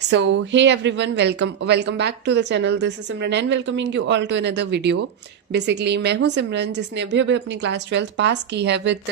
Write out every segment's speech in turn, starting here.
So, hey everyone, welcome back to the channel. This is Simran and welcoming you all to another video. Basically मैं हूं सिमरन जिसने अभी अभी अपनी class 12th पास की है विद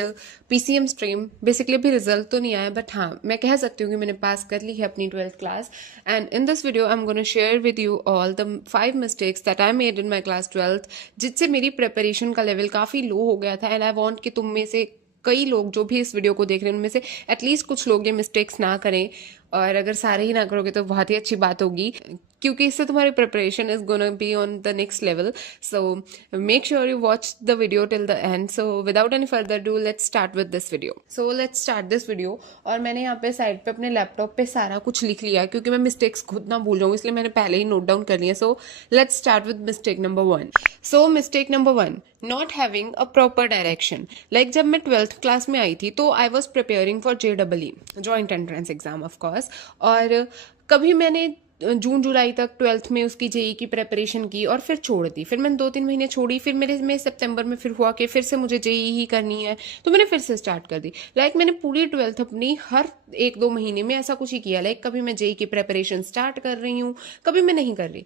पीसीएम स्ट्रीम. बेसिकली अभी रिजल्ट तो नहीं आया बट हाँ मैं कह सकती हूँ कि मैंने पास कर ली है अपनी 12th class. And in this video I am gonna share with you all the 5 mistakes that I made in my class 12th जिससे मेरी प्रिपरेशन का लेवल काफ़ी लो हो गया था. एंड आई वॉन्ट कि तुम में से कई लोग जो भी इस वीडियो को देख रहे हैं उनमें से एटलीस्ट कुछ लोग ये मिस्टेक्स ना करें. और अगर सारे ही ना करोगे तो बहुत ही अच्छी बात होगी क्योंकि इससे तुम्हारी preparation is gonna be on the next level. So make sure you watch the video till the end. So without any further do let's start with this video. So let's start this video. और मैंने यहाँ पे side पे अपने laptop पे सारा कुछ लिख लिया क्योंकि मैं मिस्टेक्स खुद ना भूल जाऊँ इसलिए मैंने पहले ही नोट डाउन कर लिया. So let's start with mistake number 1. So mistake number 1, not having a proper direction. Like जब मैं 12th क्लास में आई थी तो I was preparing for JEE joint entrance exam of course. और कभी मैंने जून जुलाई तक 12th में उसकी जेई की प्रिपरेशन की और फिर छोड़ दी. फिर मैंने 2-3 महीने छोड़ी. फिर मेरे में सितंबर में फिर हुआ कि फिर से मुझे जेई ही करनी है तो मैंने फिर से स्टार्ट कर दी. मैंने पूरी 12th अपनी हर 1-2 महीने में ऐसा कुछ ही किया. कभी मैं जेई की प्रिपरेशन स्टार्ट कर रही हूँ, कभी मैं नहीं कर रही.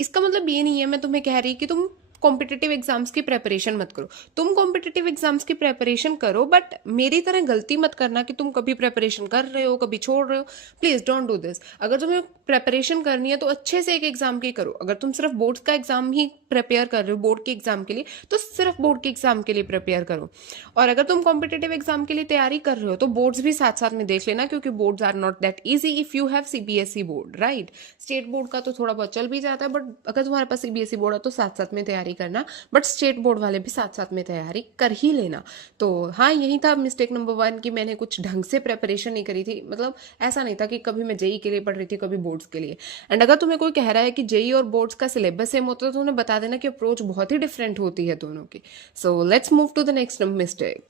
इसका मतलब ये नहीं है मैं तुम्हें कह रही कि तुम कॉम्पिटिटिव एग्जाम्स की प्रिपरेशन मत करो. तुम कॉम्पिटिटिव एग्जाम्स की प्रिपरेशन करो बट मेरी तरह गलती मत करना कि तुम कभी प्रिपरेशन कर रहे हो कभी छोड़ रहे हो. Please don't do this. अगर तुम्हें प्रिपरेशन करनी है तो अच्छे से एक एग्जाम की करो. अगर तुम सिर्फ बोर्ड का एग्जाम ही प्रिपेयर कर रहे हो बोर्ड के एग्जाम के लिए तो सिर्फ बोर्ड के एग्जाम के लिए प्रिपेयर करो. और अगर तुम कॉम्पिटिटिव एग्जाम के लिए तैयारी कर रहे हो तो बोर्ड्स भी साथ साथ में देख लेना क्योंकि boards are not that easy if you have CBSE board. Right, state board का तो थोड़ा बहुत चल भी जाता है बट अगर तुम्हारे पास सीबीएसई बोर्ड है तो साथ साथ में तैयारी करना. बट स्टेट बोर्ड वाले भी साथ साथ में तैयारी कर ही लेना. तो हाँ, यही था मिस्टेक नंबर 1 कि मैंने कुछ ढंग से प्रिपरेशन नहीं करी थी. मतलब ऐसा नहीं था कि कभी मैं जेई के लिए पढ़ रही थी कभी बोर्ड्स के लिए. एंड अगर तुम्हें कोई कह रहा है कि जेई और बोर्ड्स का सिलेबस सेम होता है तो उन्हें बता देना कि अप्रोच बहुत ही डिफरेंट होती है दोनों की. So let's move to the next mistake.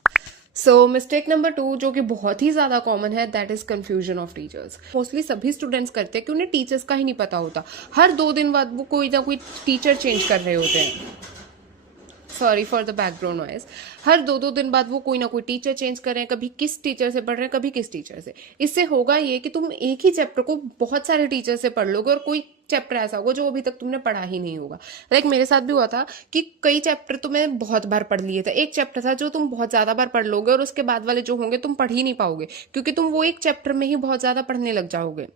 So mistake number 2 जो कि बहुत ही ज्यादा कॉमन है that is confusion of teachers. Mostly सभी स्टूडेंट्स करते हैं कि उन्हें टीचर्स का ही नहीं पता होता. हर 2 दिन बाद वो कोई ना कोई टीचर चेंज कर रहे होते हैं. Sorry for the background noise. हर 2-2 दिन बाद वो कोई ना कोई टीचर चेंज कर रहे हैं. कभी किस टीचर से पढ़ रहे हैं कभी किस टीचर से. इससे होगा ये कि तुम एक ही चैप्टर को बहुत सारे टीचर से पढ़ लोगे और कोई चैप्टर ऐसा होगा जो अभी तक तुमने पढ़ा ही नहीं होगा. मेरे साथ भी हुआ था कि कई चैप्टर तो मैं बहुत बार पढ़ लिए थे. एक चैप्टर था जो तुम बहुत ज्यादा बार पढ़ लोगे और उसके बाद वाले जो होंगे तुम पढ़ ही नहीं पाओगे क्योंकि तुम वो एक चैप्टर में ही बहुत ज्यादा पढ़ने लग जाओगे.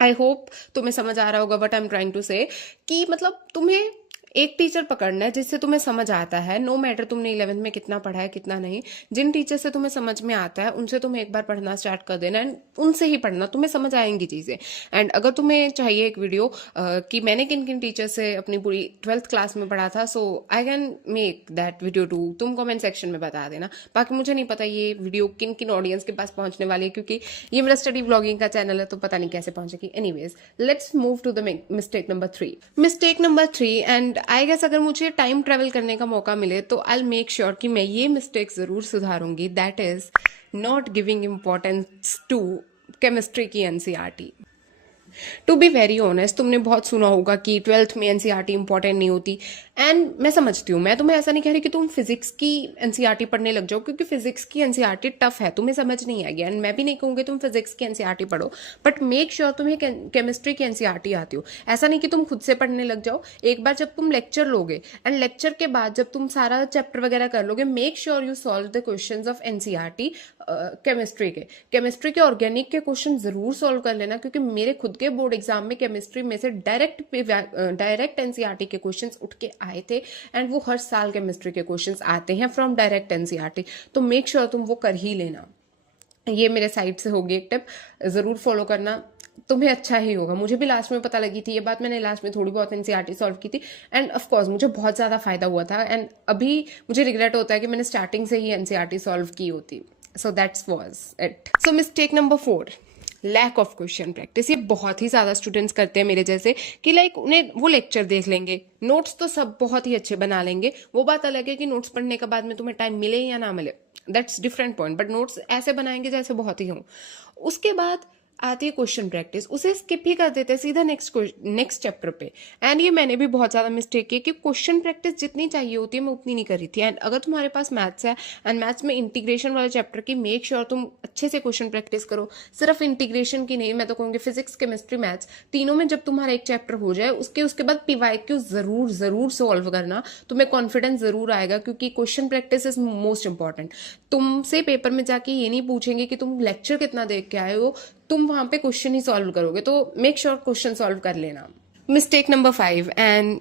आई होप तुम्हें समझ आ रहा होगा what I am trying to say कि मतलब तुम्हें एक टीचर पकड़ना है जिससे तुम्हें समझ आता है. नो मैटर तुमने 11th में कितना पढ़ा है कितना नहीं. जिन टीचर से तुम्हें समझ में आता है उनसे तुम्हें एक बार पढ़ना स्टार्ट कर देना एंड उनसे ही पढ़ना. तुम्हें समझ आएंगी चीजें. एंड अगर तुम्हें चाहिए एक वीडियो कि मैंने किन किन टीचर से अपनी पूरी 12th क्लास में पढ़ा था so I can make that video too. तुम कॉमेंट सेक्शन में बता देना. बाकी मुझे नहीं पता ये वीडियो किन किन ऑडियंस के पास पहुंचने वाली है क्योंकि ये मेरा स्टडी ब्लॉगिंग का चैनल है तो पता नहीं कैसे पहुंचेगी. Anyways let's move to the mistake number 3. Mistake number 3 and I guess अगर मुझे टाइम ट्रेवल करने का मौका मिले तो आई मेक श्योर कि मैं ये मिस्टेक जरूर सुधारूंगी. That is not giving importance to chemistry की NCERT. To be very honest तुमने बहुत सुना होगा कि 12th में एनसीईआरटी इंपॉर्टेंट नहीं होती. एंड मैं समझती हूँ. मैं तुम्हें ऐसा नहीं कह रही कि तुम फिजिक्स की एनसीईआरटी पढ़ने लग जाओ क्योंकि फिजिक्स की एनसीईआरटी टफ है, तुम्हें समझ नहीं आएगी. एंड मैं भी नहीं कहूँगी तुम फिजिक्स की एनसीईआरटी पढ़ो बट मेक श्योर तुम्हें केमिस्ट्री की एनसीईआरटी आती हो. ऐसा नहीं कि तुम खुद से पढ़ने लग जाओ. एक बार जब तुम लेक्चर लोगे एंड लेक्चर के बाद जब तुम सारा चैप्टर वगैरह कर लोगे make sure you solve the questions of NCERT. Chemistry के ऑर्गेनिक के क्वेश्चन जरूर सॉल्व कर लेना क्योंकि मेरे खुद के बोर्ड एग्जाम में केमिस्ट्री में से डायरेक्ट एनसीईआरटी के क्वेश्चंस उठ के आए थे. एंड वो हर साल केमिस्ट्री के क्वेश्चंस आते हैं फ्रॉम डायरेक्ट एनसीईआरटी. तो मेक श्योर तुम वो कर ही लेना. ये मेरे साइड से होगी एक टिप, जरूर फॉलो करना. तुम्हें अच्छा ही होगा. मुझे भी लास्ट में पता लगी थी ये बात. मैंने लास्ट में थोड़ी बहुत एनसीईआरटी सॉल्व की थी एंड ऑफ कोर्स मुझे बहुत ज्यादा फायदा हुआ था. एंड अभी मुझे रिग्रेट होता है कि मैंने स्टार्टिंग से ही एनसीईआरटी सॉल्व की होती. So that's was it. So mistake number 4, lack of question practice. ये बहुत ही ज्यादा स्टूडेंट्स करते हैं मेरे जैसे कि उन्हें वो लेक्चर देख लेंगे, नोट्स तो सब बहुत ही अच्छे बना लेंगे. वो बात अलग है कि नोट्स पढ़ने के बाद में तुम्हें टाइम मिले या ना मिले that's different point. But notes ऐसे बनाएंगे जैसे बहुत ही हों. उसके बाद आती है क्वेश्चन प्रैक्टिस, उसे स्किप ही कर देते हैं सीधा नेक्स्ट चैप्टर पे। एंड ये मैंने भी बहुत ज़्यादा मिस्टेक की कि क्वेश्चन प्रैक्टिस जितनी चाहिए होती है मैं उतनी नहीं करी थी। एंड अगर तुम्हारे पास मैथ्स है एंड मैथ्स में इंटीग्रेशन वाले चैप्टर की, मेक श्योर तुम अच्छे से क्वेश्चन प्रैक्टिस करो। सिर्फ इंटीग्रेशन की नहीं, मैं तो कहूँगी फिजिक्स केमिस्ट्री मैथ्स तीनों में जब तुम्हारा एक चैप्टर हो जाए उसके बाद PYQ जरूर जरूर सॉल्व करना, तुम्हें कॉन्फिडेंस जरूर आएगा, क्योंकि question practice is most important. तुमसे पेपर में जाके ये नहीं पूछेंगे कि तुम लेक्चर कितना देख के आए हो, तुम वहां पे क्वेश्चन ही सॉल्व करोगे। तो मेक श्योर क्वेश्चन सॉल्व कर लेना। मिस्टेक नंबर 5, एंड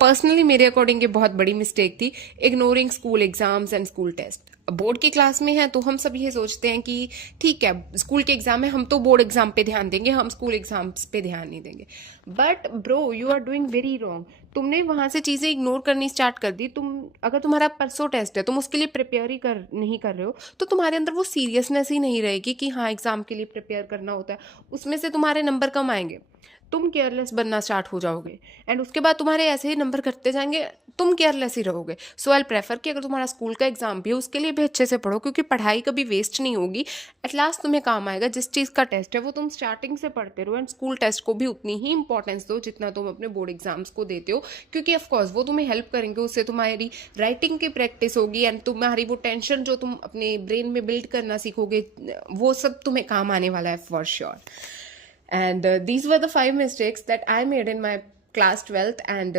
पर्सनली मेरे अकॉर्डिंग ये बहुत बड़ी मिस्टेक थी, ignoring school exams and school test. Board की क्लास में है तो हम सब ये सोचते हैं कि ठीक है स्कूल के एग्जाम है, हम तो बोर्ड एग्जाम पे ध्यान देंगे, हम स्कूल एग्जाम्स पे ध्यान नहीं देंगे। But bro you are doing very wrong. तुमने वहां से चीजें इग्नोर करनी स्टार्ट कर दी। तुम अगर तुम्हारा परसों टेस्ट है, तुम उसके लिए प्रिपेयर ही नहीं कर रहे हो, तो तुम्हारे अंदर वो सीरियसनेस ही नहीं रहेगी कि हाँ एग्जाम के लिए प्रिपेयर करना होता है। उसमें से तुम्हारे नंबर कम आएंगे, तुम केयरलेस बनना स्टार्ट हो जाओगे, एंड उसके बाद तुम्हारे ऐसे ही नंबर घटते जाएंगे, तुम केयरलेस ही रहोगे। सो आई प्रेफर कि अगर तुम्हारा स्कूल का एग्जाम भी है उसके लिए भी अच्छे से पढ़ो, क्योंकि पढ़ाई कभी वेस्ट नहीं होगी, एट लास्ट तुम्हें काम आएगा। जिस चीज़ का टेस्ट है वो तुम स्टार्टिंग से पढ़ते रहो, एंड स्कूल टेस्ट को भी उतनी ही इंपॉर्टेंस दो जितना तुम अपने बोर्ड एग्जाम्स को देते हो, क्योंकि ऑफकोर्स वो तुम्हें हेल्प करेंगे। उससे तुम्हारी राइटिंग की प्रैक्टिस होगी, एंड तुम्हारी वो टेंशन जो तुम अपने ब्रेन में बिल्ड करना सीखोगे, वो सब तुम्हें काम आने वाला है for sure. And these were the 5 mistakes that I made in my class 12th, and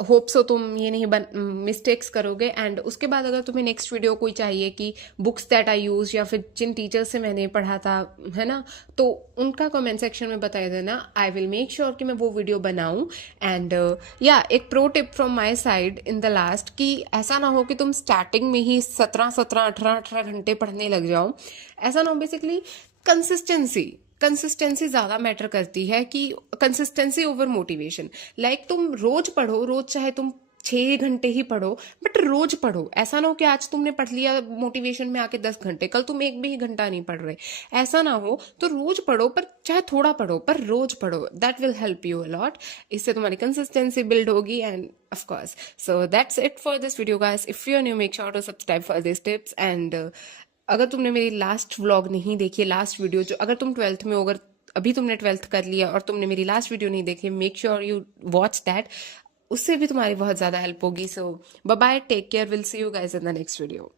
hope so तुम ये नहीं मिस्टेक्स करोगे। एंड उसके बाद अगर तुम्हें नेक्स्ट वीडियो कोई चाहिए कि बुक्स दैट आई यूज, या फिर जिन टीचर्स से मैंने पढ़ा था, है ना, तो उनका कमेंट सेक्शन में बता देना। आई विल मेक श्योर कि मैं वो वीडियो बनाऊं। एंड एक pro tip from my side in the last, कि ऐसा ना हो कि तुम स्टार्टिंग में ही 18 घंटे पढ़ने लग जाओ। ऐसा ना हो। बेसिकली कंसिस्टेंसी ज्यादा मैटर करती है, कि कंसिस्टेंसी ओवर मोटिवेशन। लाइक तुम रोज पढ़ो, रोज चाहे तुम 6 घंटे ही पढ़ो, बट रोज पढ़ो। ऐसा ना हो कि आज तुमने पढ़ लिया मोटिवेशन में आके 10 घंटे, कल तुम एक भी घंटा नहीं पढ़ रहे। ऐसा ना हो, तो रोज पढ़ो, पर चाहे थोड़ा पढ़ो पर रोज पढ़ो। That will help you a lot. इससे तुम्हारी कंसिस्टेंसी बिल्ड होगी। And of course, so that's it for this video guys. If you're new, make sure to subscribe for these tips. And अगर तुमने मेरी लास्ट व्लॉग नहीं देखी है, लास्ट वीडियो, जो अगर तुम 12th में हो, अगर अभी तुमने 12th कर लिया और तुमने मेरी लास्ट वीडियो नहीं देखी, make sure you watch that. उससे भी तुम्हारी बहुत ज़्यादा हेल्प होगी। So bye bye, take care, will see you guys in the next video.